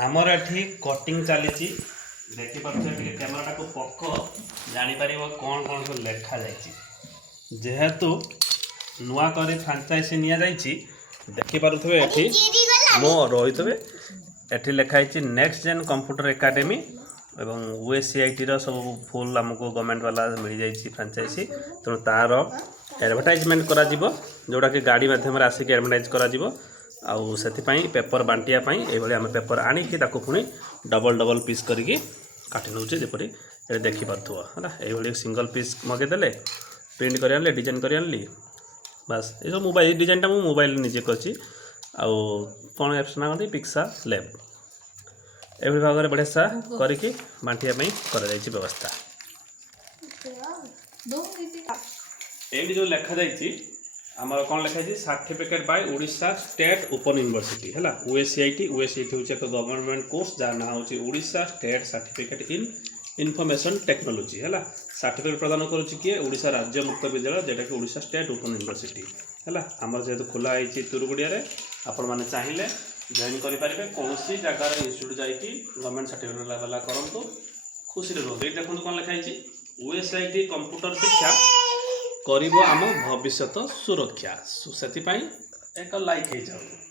आमर एठी कटिंग चली देखी पारे कैमेरा को पक जापर कौन कौन सब लेखा जेहेतु नुआ कर फ्रांचाइज नि देखिपे ये मो रही एठी लिखाई नेक्स्ट जेन कंप्यूटर एकेडमी एवं USCIT सब फुल आमको गवर्नमेंट वाला मिल जाए फ्रांचाइज तेणु तार एडवर्टाइजमेंट करा जोड़ा कि गाड़ी मध्यम आसिक एडवर्टाइज करा आउ से पेपर बांटियापाई ये आम पेपर आणिकी पुणी डबल डबल पीस करके काटि नौचे जपरी ये देखिपे है सिंगल पीस मगेदे प्रिंट कर आनले डिजाइन कर आनली बास ये सब मोबाइल डिजाइनटा मु मोबाइल निजे करची आउ कौन एप्स ना कहते पिक्सा लैब एभली भाग में बढ़िया सा करके बांटियापाई कर व्यवस्था ये जो लिखा जाइए आमर कौन लिखाई certificate bye Odisha state open university है USCIT हूँ एक गवर्नमेंट कोर्स जार ना हूँ Odisha state certificate in information technology है सर्टिफिकेट प्रदान करुच्ची किए ओडिशा राज्य मुक्त विद्यालय जेटा कि ओडिशा स्टेट ओपन यूनिवर्सिटी है आमर जेहेतु खोला है तुरुगुड़िया आपण मैंने चाहिए जॉइन करेंगे कौन सी जगार इन्स्टिट्यूट जाकि गवर्नमेंट सर्टिफिकेट वाला करूँ खुशी रुहतु ये देखो कौन लिखाई USCIT कंप्यूटर शिक्षा करिबो आम भविष्यत सुरक्षा से एक लाइक हो जाओ।